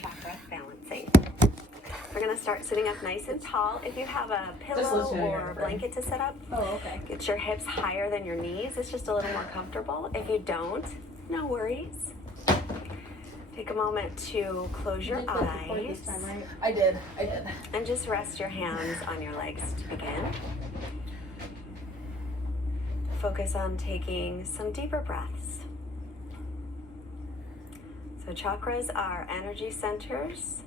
chakra balancing. We're going to start sitting up nice and tall. If you have a pillow or blanket to sit up, get your hips higher than your knees. It's just a little more comfortable. If you don't, no worries. Take a moment to close your eyes. I did. And just rest your hands on your legs to begin. Focus on taking some deeper breaths. So chakras are energy centers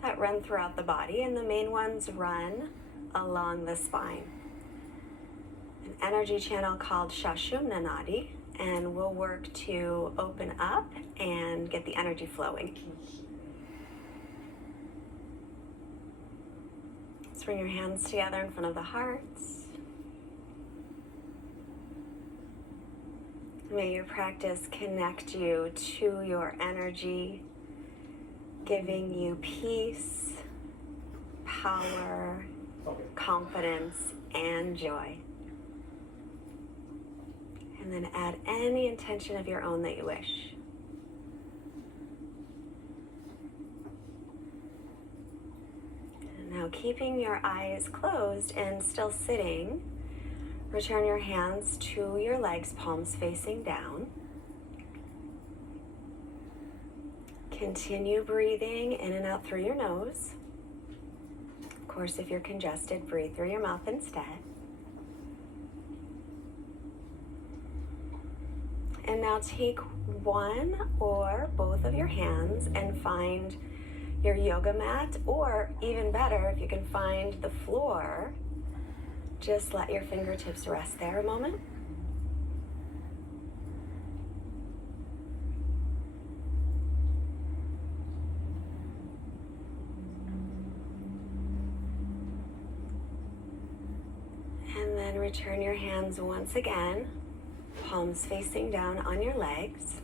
that run throughout the body, and the main ones run along the spine. An energy channel called Sushumna Nadi, and we'll work to open up and get the energy flowing. Let's bring your hands together in front of the hearts. May your practice connect you to your energy, giving you peace, power, confidence, and joy. And then add any intention of your own that you wish. And now, keeping your eyes closed and still sitting, return your hands to your legs, palms facing down. Continue breathing in and out through your nose. Of course, if you're congested, breathe through your mouth instead. And now take one or both of your hands and find your yoga mat, or even better, if you can find the floor, just let your fingertips rest there a moment. And then return your hands once again, palms facing down on your legs.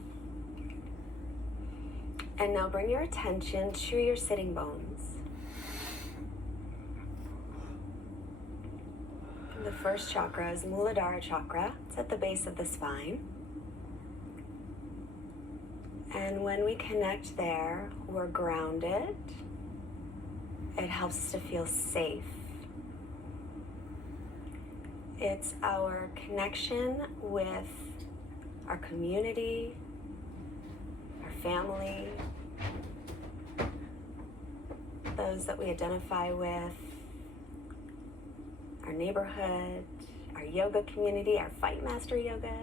And now bring your attention to your sitting bones. The first chakra is Muladhara chakra. It's at the base of the spine. And when we connect there, we're grounded. It helps us to feel safe. It's our connection with our community, our family, those that we identify with, our neighborhood, our yoga community, our Fight Master yogas,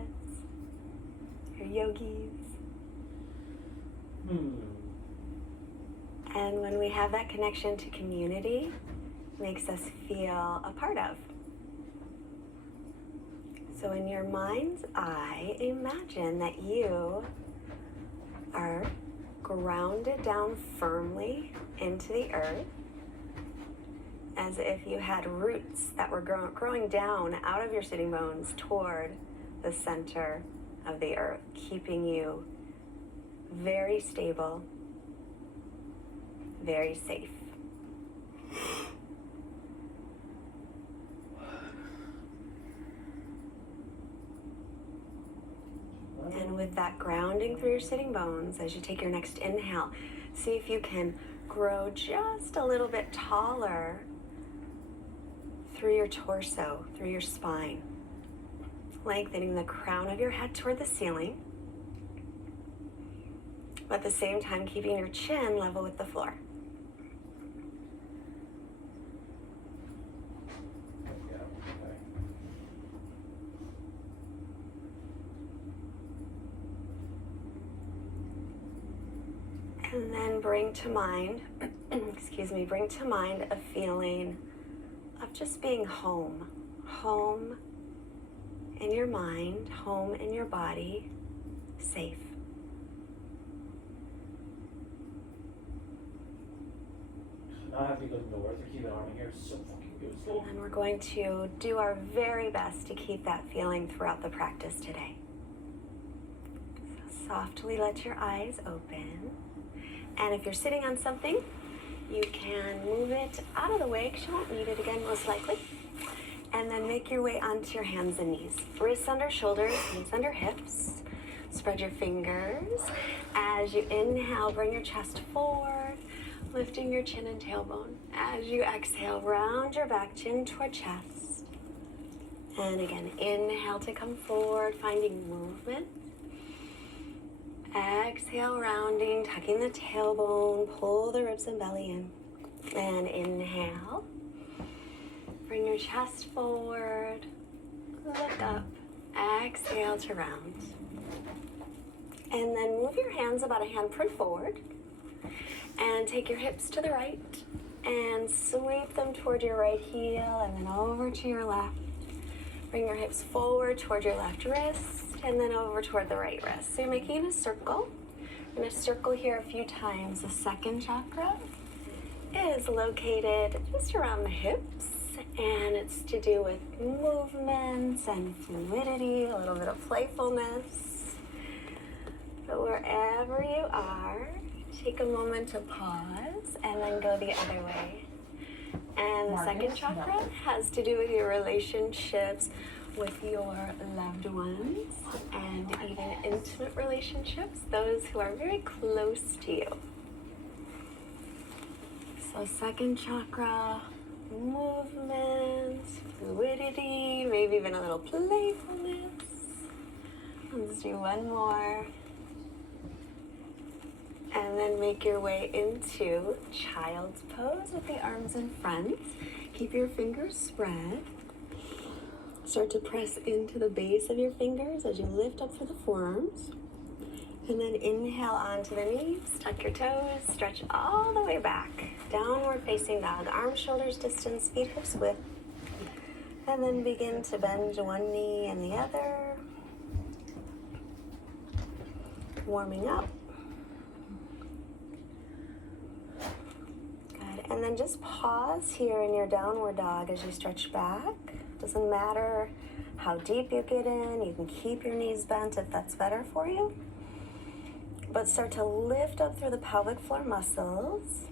our yogis. And when we have that connection to community, it makes us feel a part of. So in your mind's eye, imagine that you are grounded down firmly into the earth, as if you had roots that were growing down out of your sitting bones toward the center of the earth, keeping you very stable, very safe. And with that grounding through your sitting bones, as you take your next inhale, see if you can grow just a little bit taller through your torso, through your spine, lengthening the crown of your head toward the ceiling, but at the same time keeping your chin level with the floor. And then bring to mind a feeling of just being home. Home in your mind, home in your body, safe. Now I have to go north or keep an arm in here. It's so fucking beautiful. And we're going to do our very best to keep that feeling throughout the practice today. So softly let your eyes open. And if you're sitting on something, you can move it out of the way because you won't need it again, most likely. And then make your way onto your hands and knees. Wrists under shoulders, knees under hips. Spread your fingers. As you inhale, bring your chest forward, lifting your chin and tailbone. As you exhale, round your back, chin toward chest. And again, inhale to come forward, finding movement. Exhale, rounding, tucking the tailbone, pull the ribs and belly in. And inhale. Bring your chest forward, look up, exhale to round. And then move your hands about a handprint forward and take your hips to the right and sweep them toward your right heel and then over to your left. Bring your hips forward toward your left wrist and then over toward the right wrist. So you're making a circle. I'm going to circle here a few times. The second chakra is located just around the hips. And it's to do with movements and fluidity, a little bit of playfulness. So wherever you are, take a moment to pause and then go the other way. And the second chakra has to do with your relationships with your loved ones and even intimate relationships, those who are very close to you. So second chakra, movement, fluidity, maybe even a little playfulness. Let's do one more. And then make your way into child's pose with the arms in front. Keep your fingers spread. Start to press into the base of your fingers as you lift up through the forearms. And then inhale onto the knees, tuck your toes, stretch all the way back. Downward facing dog, arms, shoulders distance, feet hips width. And then begin to bend one knee and the other. Warming up. Good. And then just pause here in your downward dog as you stretch back. Doesn't matter how deep you get in. You can keep your knees bent if that's better for you. But start to lift up through the pelvic floor muscles.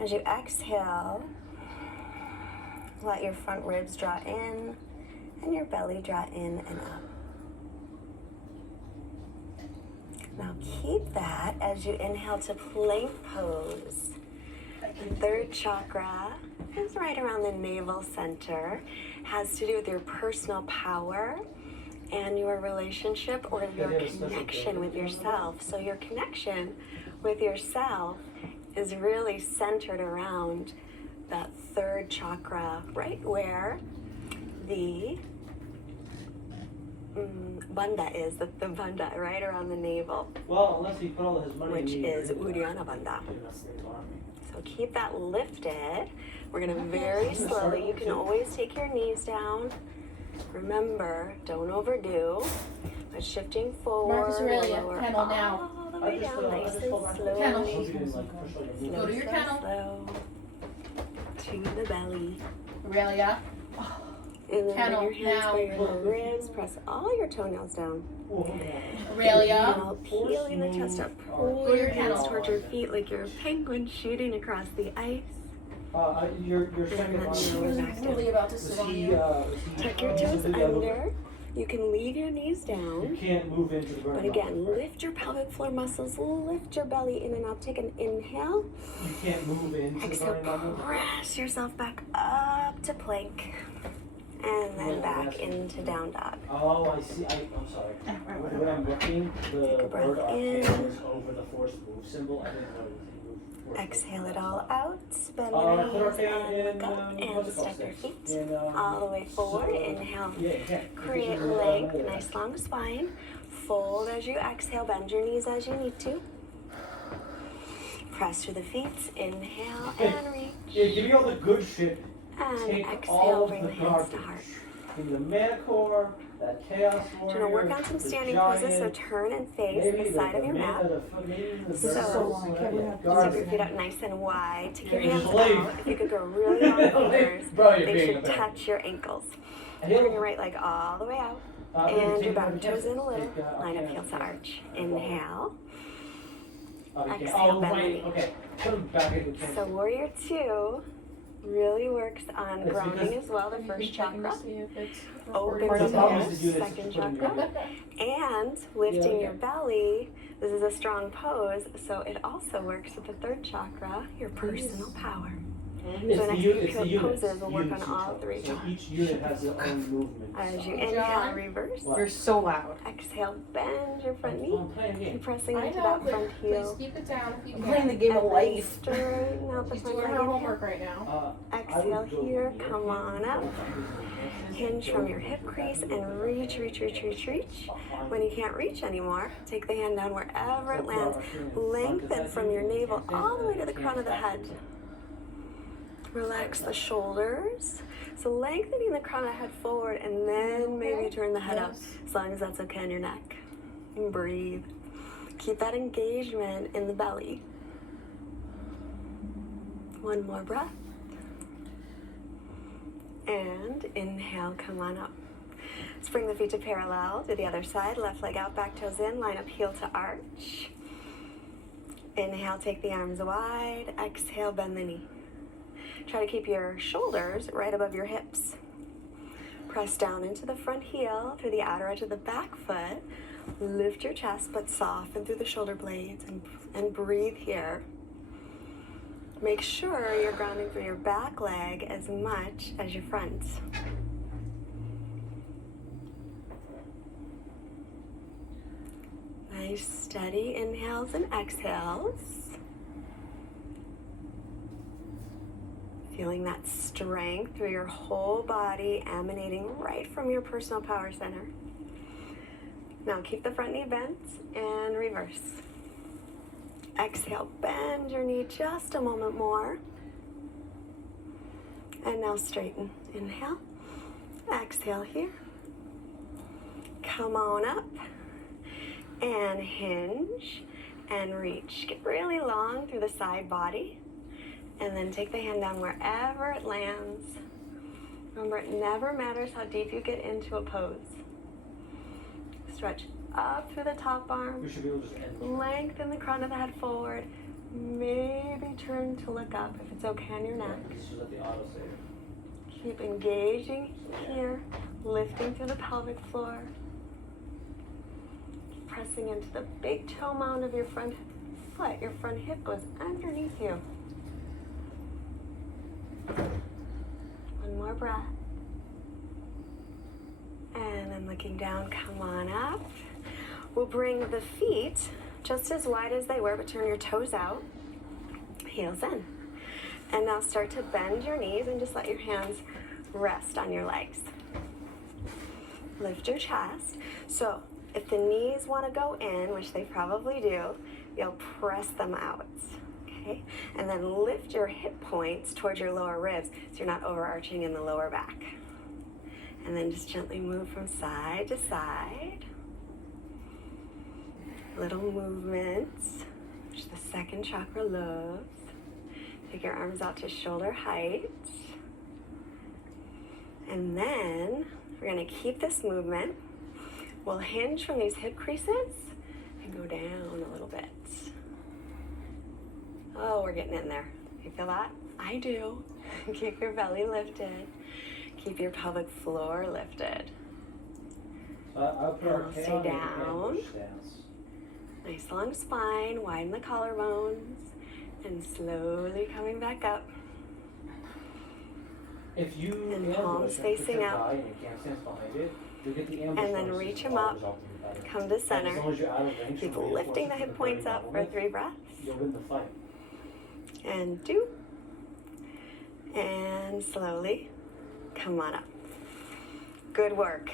As you exhale, let your front ribs draw in and your belly draw in and up. Now keep that as you inhale to plank pose. Third chakra is right around the navel center. Has to do with your personal power and your relationship or your connection with yourself. So your connection with yourself is really centered around that third chakra, right where the bandha is, the bandha, right around the navel. Well, unless he put all his money which in is Uddiyana Bandha. So keep that lifted. We're gonna very slowly, you can always take your knees down. Remember, don't overdo, but shifting forward, Marcus Aurelius, lower kennel now. all the way down, nice and slowly. Kennel. Slow, Go to your slow, kennel. slow. To the belly. Aurelia. And then Kennel, bring your hands now. by your low ribs, press all your toenails down. Aurelia. Now peeling the chest up, pull Go to your your hands kennel. towards your feet like you're a penguin shooting across the ice. Your second And then one. shoulder back down. Really about to Was sit on he, you. Tuck your toes under. You can leave your knees You down. can't move into the burning But again, mountain, right? lift your pelvic floor muscles, lift your belly in and out. Take an inhale. You can't move into the Exhale, burning mountain. press yourself back up to plank. And then Yeah, back that's- into down dog. Oh, I see. I'm sorry. When I'm looking, Take the a breath word in. arcane is over the force move symbol. I didn't know it was force Exhale move. it all out. Bend Put your knees arcane and in, look up what's and it called, step your Steph? feet In, all the way forward. so- Inhale. Yeah, you can't. Create Because you're length, right. nice long spine. Fold as you exhale, bend your knees as you need to. Press through the feet, inhale and reach. Yeah, give me all the good shit. And Take all exhale, of bring the the hands garbage. to heart. Give me the Manicore, that Chaos So Warrior. you're gonna work on some the standing giant, poses, so turn and face maybe the side of your mat. Maybe the So- Step garbage. your feet up nice and wide. Take your Yeah, hands just leave. out. If you could go really long fingers, Bro, you're they being should a bad- touch your ankles. Heel. Bring your right leg all the way out. Maybe And take your it back over toes in a little. take, Line up okay. heel to arch. Inhale. Oh, you can't. Exhale, Oh, bend the right. knee. Okay. Put them back in the tent. So warrior two. Really works on It's grounding because- as well, the You first can check and chakra. see if it's Opens recording. The problem your is to do this, second just put it in chakra. your And lifting Yeah, your belly. This is a strong pose, so it also works with the third chakra, your personal power. It's So the, next it's the few units. poses will work units on all each three one. So chakras. each unit has their own movement. As you style. inhale, John? reverse. What? You're so loud. Exhale, bend your front knee. I'm playing a game. Keep pressing I into know, that but front please heel. keep it down if you I'm can. playing the game of And then life. straighten out the She's front doing leg. her Inhale. homework right now. I Exhale would go here, near come you, on up. Hinge from your hip crease and reach, reach, reach, reach, reach. When you can't reach anymore, take the hand down wherever it lands. Lengthen from your navel all the way to the crown of the head. Relax the shoulders. So lengthening the crown of the head forward and then maybe turn the head up, as long as that's okay on your neck. And breathe. Keep that engagement in the belly. One more breath. And inhale, come on up. Let's bring the feet to parallel to the other side. Left leg out, back toes in. Line up heel to arch. Inhale, take the arms wide. Exhale, bend the knee. Try to keep your shoulders right above your hips. Press down into the front heel through the outer edge of the back foot. Lift your chest, but soften through the shoulder blades and breathe here. Make sure you're grounding through your back leg as much as your front. Nice steady inhales and exhales. Feeling that strength through your whole body emanating right from your personal power center. Now keep the front knee bent and reverse. Exhale, bend your knee just a moment more. And now straighten. Inhale. Exhale here. Come on up. And hinge and reach. Get really long through the side body. And then take the hand down wherever it lands. Remember, it never matters how deep you get into a pose. Stretch up through the top arm. We should be able to just end. Lengthen the crown of the head forward. Maybe turn to look up if it's okay on your neck. This was at the autosave. Keep engaging here, lifting through the pelvic floor. Keep pressing into the big toe mound of your front foot. Your front hip goes underneath you. One more breath. And then looking down, come on up. We'll bring the feet just as wide as they were, but turn your toes out, heels in. And now start to bend your knees and just let your hands rest on your legs. Lift your chest. So if the knees want to go in, which they probably do, you'll press them out. Okay? And then lift your hip points towards your lower ribs so you're not overarching in the lower back. And then just gently move from side to side. Little movements, which the second chakra loves. Take your arms out to shoulder height. And then we're going to keep this movement. We'll hinge from these hip creases and go down a little bit. Oh, we're getting in there. You feel that? I do. Keep your belly lifted. Keep your pelvic floor lifted. I'll put our Stay hand down. in push stance. Nice long spine, widen the collarbones, and slowly coming back up. If you And ambush palms and put facing your out. thigh and your cam stands behind it, you'll get the ambush. And then bonuses reach 'em all up. result in better. Come to And center. as long as you're out of range Keep from lifting the reinforcements hip from points the up for government, 3 breaths. you'll win the fight. And 2. And slowly come on up. Good work.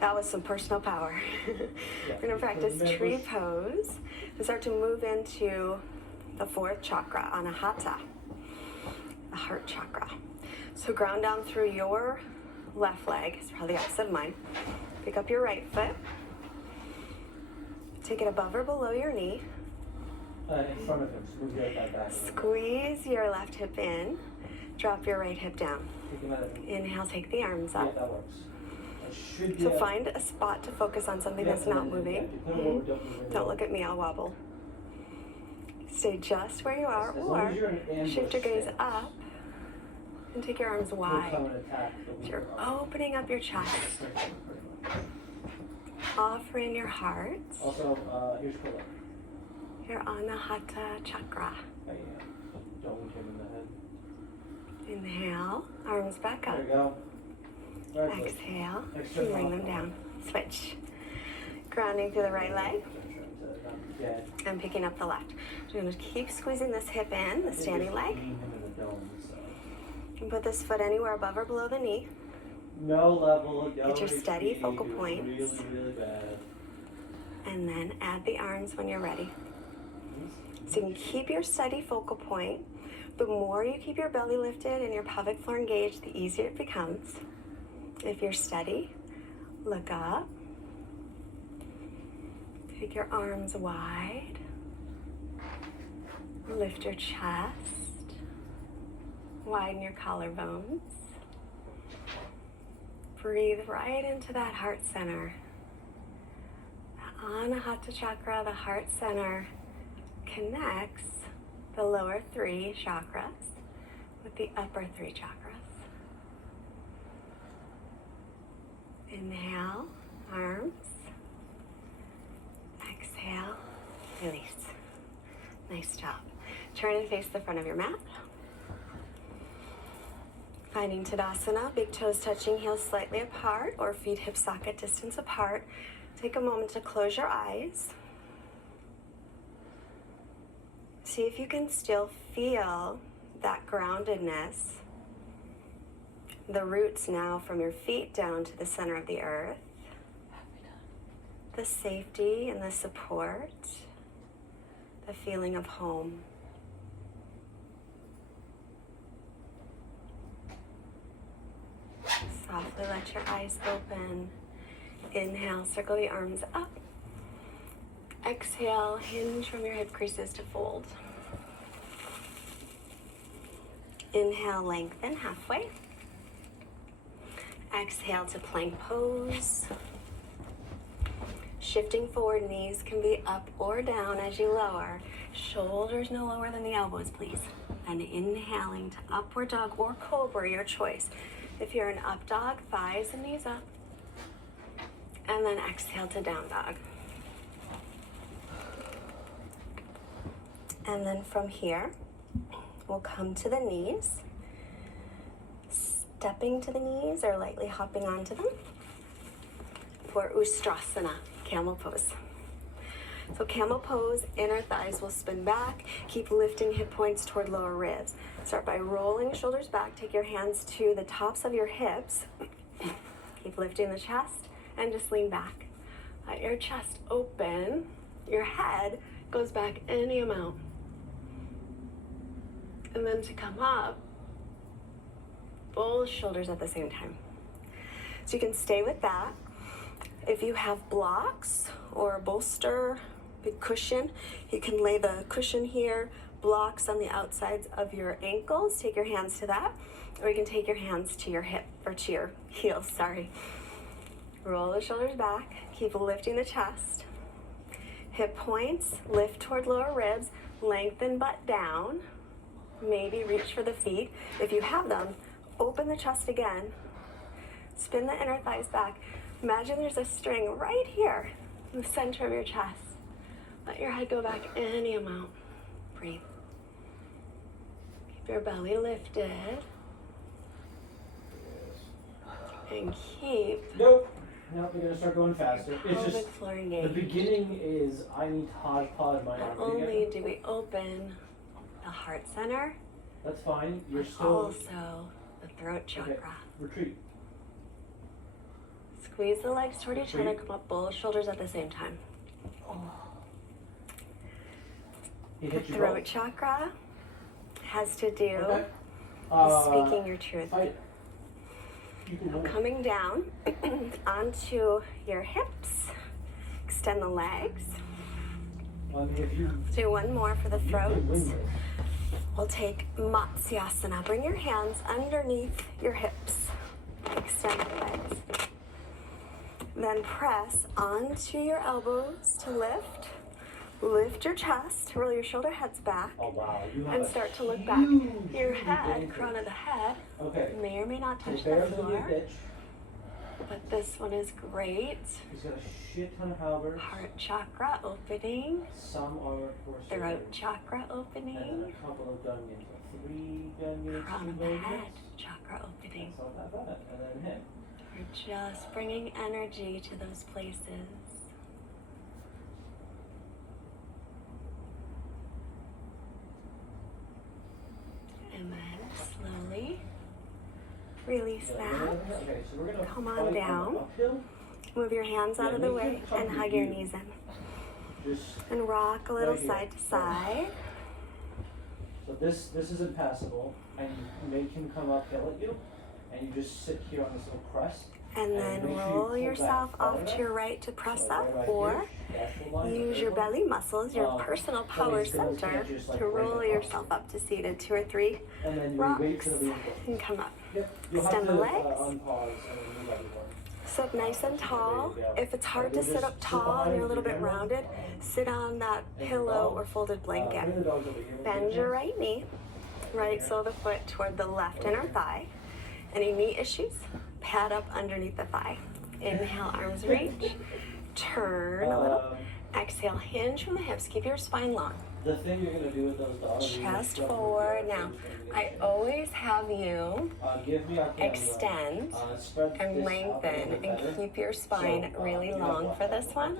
That was some personal power. We're going to practice tree pose and start to move into the 4th chakra, Anahata, the heart chakra. So ground down through your left leg. It's probably the opposite of mine. Pick up your right foot. Take it above or below your knee. In front of him, so move your right back. Squeeze your left hip in. Drop your right hip down. Take him out of him. Inhale, take the arms Yeah, up. that works. It should be So a- find a spot to focus on something yeah, that's and not then- moving. yeah, you put it over, don't move it. Don't look at me, I'll wobble. Stay just where you are, As long or as you're in ambush shift your gaze stance. up And take your arms We'll wide. come and attack the So weaker you're arm. opening up your chest, offering your heart. Also, here's Kola. Your Anahata chakra. I don't hit him in the head. Inhale, arms back There up. you go. Right foot. Exhale, Extra and bring long. them down. Switch. Grounding through the right leg Dead. and picking up the left. You're going to keep squeezing this hip in, the standing leg. Him in the dome, so. And put this foot anywhere above or below the knee. No level. No Get your steady HP, focal it was points. Really, really bad. And then add the arms when you're ready. So you can keep your steady focal point. The more you keep your belly lifted and your pelvic floor engaged, the easier it becomes. If you're steady, look up. Take your arms wide. Lift your chest. Widen your collarbones. Breathe right into that heart center. The Anahata chakra, the heart center, connects the lower 3 chakras with the upper 3 chakras. Inhale, arms. Exhale, release. Nice job. Turn and face the front of your mat. Finding Tadasana, big toes touching, heels slightly apart or feet hip socket distance apart. Take a moment to close your eyes. See if you can still feel that groundedness. The roots now from your feet down to the center of the earth. The safety and the support. The feeling of home. Softly let your eyes open. Inhale, circle the arms up. Exhale, hinge from your hip creases to fold. Inhale, lengthen halfway. Exhale to plank pose. Shifting forward, knees can be up or down as you lower. Shoulders no lower than the elbows, please. And inhaling to upward dog or cobra, your choice. If you're an up dog, thighs and knees up. And then exhale to down dog. And then from here, we'll come to the knees. Stepping to the knees or lightly hopping onto them for Ustrasana, camel pose. So camel pose, inner thighs will spin back. Keep lifting hip points toward lower ribs. Start by rolling shoulders back. Take your hands to the tops of your hips. Keep lifting the chest and just lean back. Let your chest open. Your head goes back any amount. And then to come up, both shoulders at the same time. So you can stay with that. If you have blocks or a bolster, big cushion, you can lay the cushion here, blocks on the outsides of your ankles. Take your hands to that. Or you can take your hands to your hip, or to your heels, sorry. Roll the shoulders back. Keep lifting the chest. Hip points, lift toward lower ribs, lengthen butt down. Maybe reach for the feet. If you have them, open the chest again. Spin the inner thighs back. Imagine there's a string right here in the center of your chest. Let your head go back any amount. Breathe. Keep your belly lifted. And keep Nope. Nope, we're gonna start going faster. It's pelvic just floor the engaged. beginning is I need to hodgepodge my Not arm only together. do we open the heart center, That's fine. You're but still also the throat chakra. retreat. Squeeze the legs toward each other, come up both shoulders at the same time. He The hit you throat both. chakra has to do Okay. with speaking your truth. Fight. You can move. Coming down onto your hips. Extend the legs. If you Do one more for the you throat. can win this. We'll take Matsyasana. Bring your hands underneath your hips. Extend the legs. Then press onto your elbows to lift. Lift your chest, roll your shoulder heads back, Oh wow, you have and a start to look back. huge, Your huge head, increase. crown of the head, Okay. may or may not The touch the bear's gonna be a floor, bitch. but this one is great. He's got a shit ton of halberds. Heart chakra opening, Some armor for throat chakra and then opening, a couple of gun units. 3 gun units. crown 2 of the lasers. head chakra opening. That's not that bad. And then him. We're just bringing energy to those places. And then slowly release that. Okay, so we're gonna Come on fight down. uphill. Move your hands out of the way and hug your knees in. Just And rock a little Right here. side to side. so this is impassable, and you make him come uphill at you, and you just sit here on this little crest. And And then make sure you roll pull yourself back far off to enough. your right to press So up, right or here, that's the line, use the your big one. belly muscles, your personal so power he's gonna center, just, like, to right roll across. yourself up to seated 2 or 3 And then you rocks wait till the vehicle. and come up. Yep. You'll Extend have the to legs. unpause and then move everyone. Sit nice and tall. If it's hard to sit up Sit tall and behind you're a little your bit camera. rounded, sit on that And pillow dog. or folded blanket. Bring the dogs over here. Bend your right knee, right sole of the foot toward the left inner thigh. Any knee issues? Pad up underneath the thigh. Inhale, arms reach. Turn a little. Exhale, hinge from the hips. Keep your spine long. The thing you're gonna do with those dogs. is you're gonna Chest shove them forward. together, Now, so it's gonna I get always have you you. Give me our camera. extend Spread and this out a lengthen little bit and better. keep your spine So, really you have long what? for this one.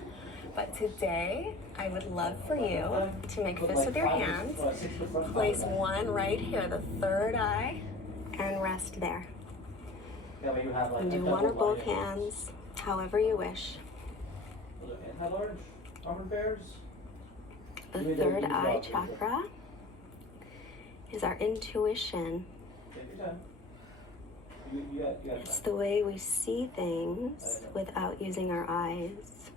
But today, I would love for you to make Put fists like with your 5 hands. 6 foot front, Place 5 back. one right here, the third eye, and rest there. That way you have like And a do double one or both line of- hands, however you wish. Was it anti-large? Armored bears? The Give me third these eye dogs, chakra is our intuition. Take your time. You got It's time. the way we see things without using our eyes.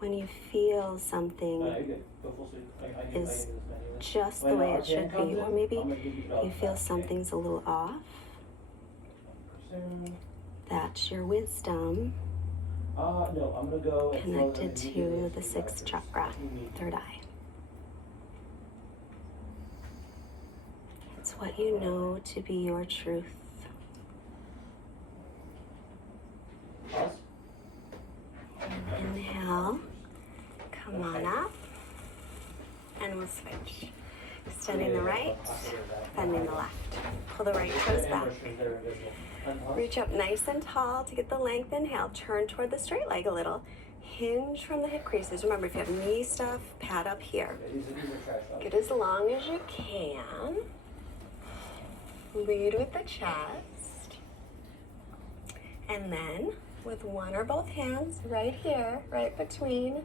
When you feel No, something you're good. Go full sleep. I can do is this manually. just the When way our it should can comes be, in, or maybe I'm gonna give you you dogs feel back, okay? something's a little off, Percent. that's your wisdom No, I'm gonna go and throw them connected to immediately the to sixth doctors. chakra, Immediately. third eye. It's what you know to be your truth. Pause. Inhale, come on up, and we'll switch. Extending the right, bending the left. Pull the right toes back. Reach up nice and tall to get the length. Inhale, turn toward the straight leg a little. Hinge from the hip creases. Remember, if you have knee stuff, pad up here. These are trash dogs. Get as long as you can. Lead with the chest. And then, with one or both hands, right here, right between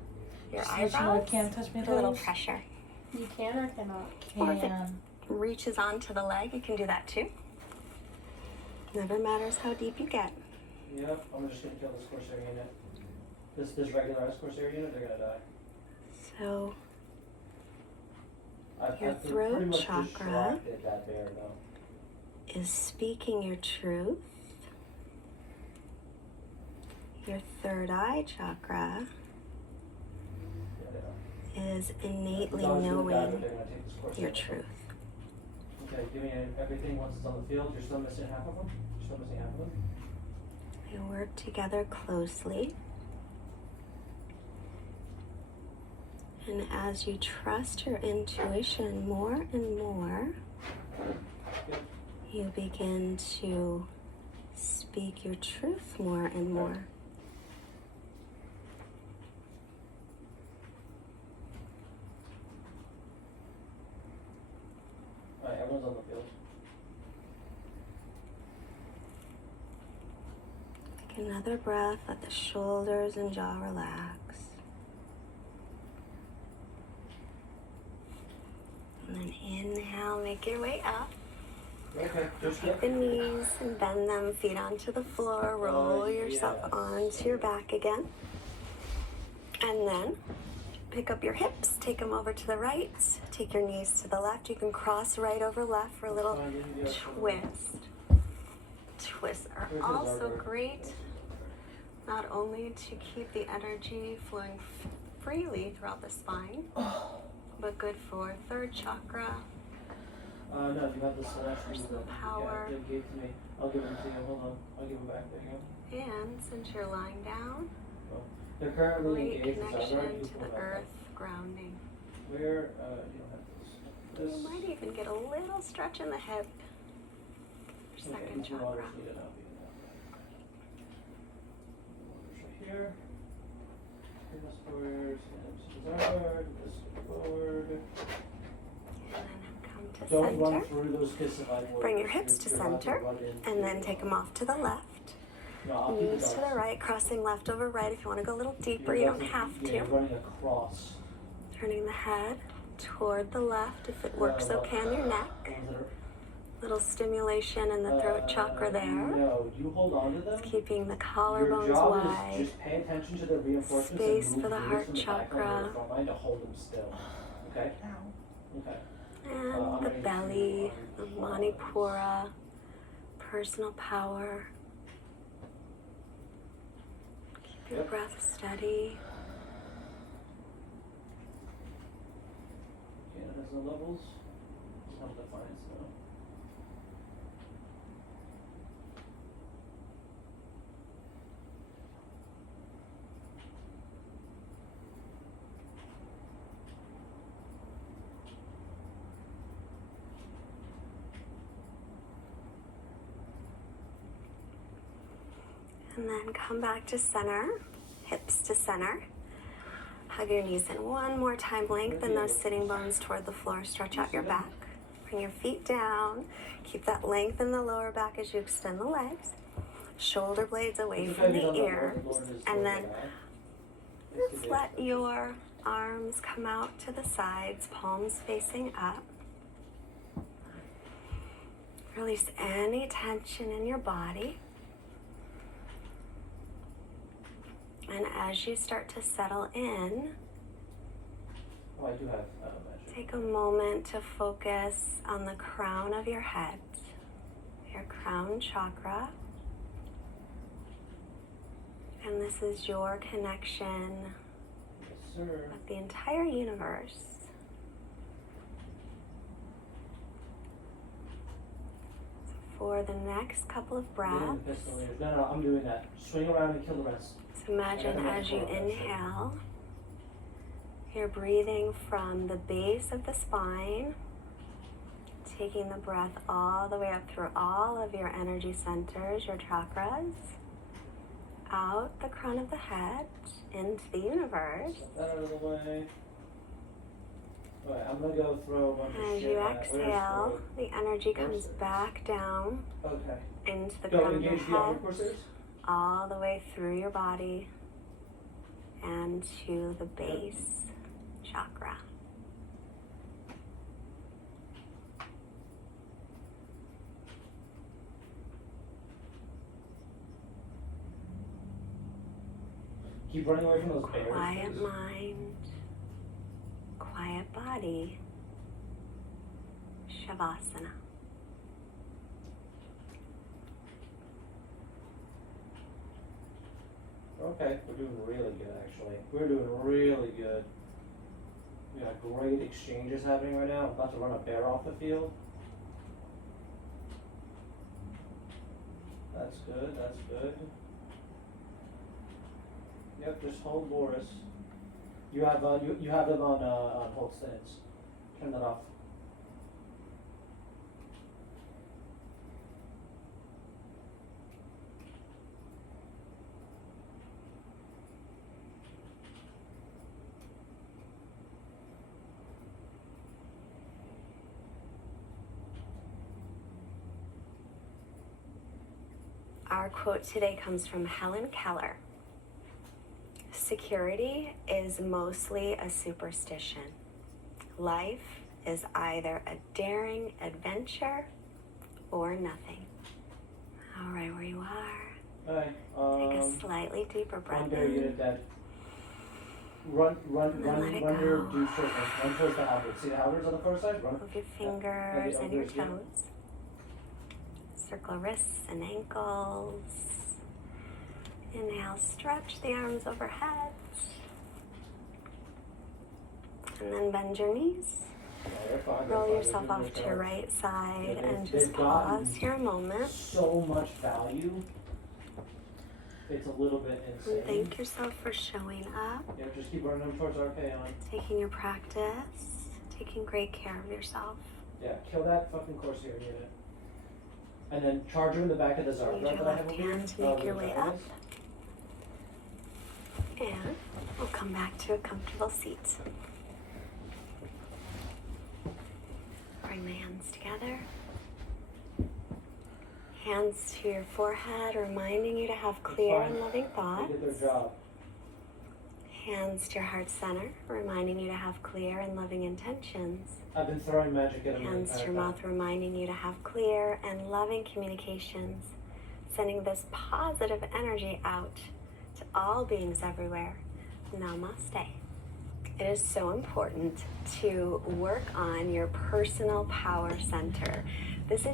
your eyebrows, Can't touch me, put a little please. pressure. You can or cannot? Or if it Can. reaches onto the leg, you can do that too. Never matters how deep you get. Yep, I'm just gonna kill this Corsair unit. This regular Corsair unit, they're gonna die. So, I've Your pretty throat much chakra distracted that bear though. is speaking your truth. Your third eye chakra Yeah, they are. is innately The dogs are gonna die, but knowing they're gonna take this Corsair. your truth. Okay, give me everything once it's on the field. You're still missing half of them? You're still missing half of them? You work together closely. And as you trust your intuition more and more, Good. you begin to speak your truth more and more. Alright, everyone's on the field. Take another breath, let the shoulders and jaw relax. And then inhale, make your way up. Okay, just Take the knees and bend them, feet onto the floor. Roll yourself yes. onto your back again. And then pick up your hips, take them over to the right, take your knees to the left. You can cross right over left for a little twist. Twists are also great, not only to keep the energy flowing freely throughout the spine, but good for third chakra. No, if you have the celestial, Personal power. Yeah, they gave to me. I'll give them to you. Hold on. I'll give them back. There you go. And since you're lying down, They're currently great engaged. Is that right? connection You to pull the that earth, up. grounding. Where, you don't have this. You might even get a little stretch in the hip. Your Okay, second these waters chakra. need it up. Waters right here. This forward, this forward. And then come to Don't run center. through those kisses like Bring your hips to center, and then take them off to the left. No, I'll keep Knees it to the right, crossing left over right. If you want to go a little deeper, You're you don't running- have yeah, to. You're running across. Turning the head toward the left if it works okay on your neck. Little stimulation in the throat chakra there. No, you hold on to them. Keeping the Your collarbones job wide. is just pay attention to the reinforcements Space and move for the yours heart from the back line to chakra. the front line to hold them still. Okay? Okay. And I'm the gonna belly, do the Manipura, personal power. Keep your Yep. breath steady. Yeah, it has no levels. It's not defined, so. And then come back to center, hips to center. Hug your knees in one more time. Lengthen those sitting bones toward the floor. Stretch out your back. Bring your feet down. Keep that length in the lower back as you extend the legs. Shoulder blades away It's from okay if you the don't know ears. what the Lord is And doing then now. just let your arms come out to the sides, palms facing up. Release any tension in your body. And as you start to settle in, Oh, I do have magic. take a moment to focus on the crown of your head, your crown chakra. And this is your connection Yes, sir. with the entire universe. For the next couple of Getting breaths, the pistol ears. No, I'm doing that. Swing around and kill the rest. so imagine as you inhale, you're breathing from the base of the spine, taking the breath all the way up through all of your energy centers, your chakras, out the crown of the head, into the universe. Set that out of the way. Alright, I'm gonna go throw a bunch of As shit you at- exhale, the energy comes Where's the- back down Okay. into the Go crown of the engage the upper head, courses. all the way through your body and to the base chakra. Keep running away from those bears. Quiet please. mind, quiet body, Shavasana. Okay, we're doing really good actually. We're doing really good. We got great exchanges happening right now. I'm about to run a bear off the field. That's good, that's good. Yep, just hold Boris. You have you have them on hold stance. Turn that off. Our quote today comes from Helen Keller. Security is mostly a superstition. Life is either a daring adventure or nothing. All right, where you are. Alright, Take a slightly deeper breath one bear unit in. dead. Run And then let it your go. due circles. Run towards the halberds. See the halberds on the far side? Run. Move your fingers and your over here. toes. Circle wrists and ankles. Inhale, stretch the arms overhead. And then bend your knees. Yeah, they're fine. They're Roll fine. yourself They're doing off to their your job. right side Yeah, and they've just gotten pause here a moment. So much value. It's a little bit And insane. thank yourself for showing up, Yeah, just keep running them towards Archaon. taking your practice, taking great care of yourself. Yeah, kill that fucking Corsair unit. And then charge her in the back of the Zarya Use your that I have left over here. hand to make your the way Zaryas. up. And we'll come back to a comfortable seat. Bring the hands together. Hands to your forehead, reminding you to have clear fine. and loving They thoughts. did their job. Hands to your heart center, reminding you to have clear and loving intentions. I've been throwing magic at them. Hands to your mouth, reminding you to have clear and loving communications. Sending this positive energy out to all beings everywhere. Namaste. It is so important to work on your personal power center. This is